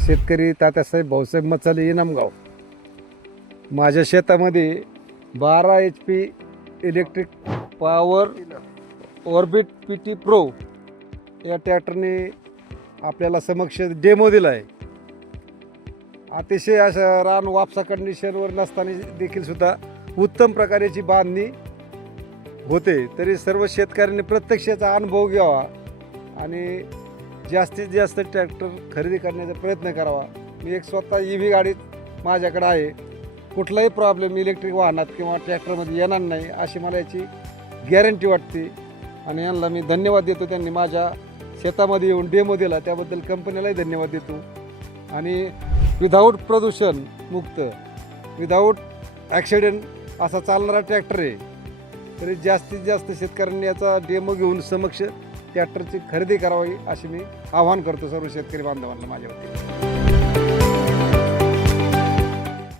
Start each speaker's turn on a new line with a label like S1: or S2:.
S1: शेतकरी तात्यासाहेब भाऊसाहेब मचाले इनामगाव. माझ्या शेतामध्ये बारा H P electric power orbit P T pro या ट्रॅक्टरने आपल्याला समक्ष डेमो दिला आहे अतिशय असं रान वापसा कंडिशनवर नसताना देखील सुद्धा उत्तम प्रकारेची बांधणी होते. तरी सर्व शेतकऱ्यांनी प्रत्यक्षाचा अनुभव घ्यावा आणि जास्तीत जास्त ट्रॅक्टर खरेदी करण्याचा प्रयत्न करावा. मी एक स्वतः ई व्ही गाडी माझ्याकडे आहे. कुठलाही प्रॉब्लेम इलेक्ट्रिक वाहनात किंवा ट्रॅक्टरमध्ये येणार नाही अशी मला याची गॅरंटी वाटते. आणि यांना मी धन्यवाद देतो. त्यांनी माझ्या शेतामध्ये येऊन डेमो दिला. त्याबद्दल कंपनीलाही धन्यवाद देतो. आणि विदाऊट प्रदूषण मुक्त विदाऊट ॲक्सिडेंट असा चालणारा ट्रॅक्टर आहे. तरी जास्तीत जास्त शेतकऱ्यांनी याचा डेमो घेऊन समक्ष ट्रॅक्टरची खरेदी करावी अशी मी आवाहन करतो सर्व शेतकरी बांधवांना माझ्या वतीने.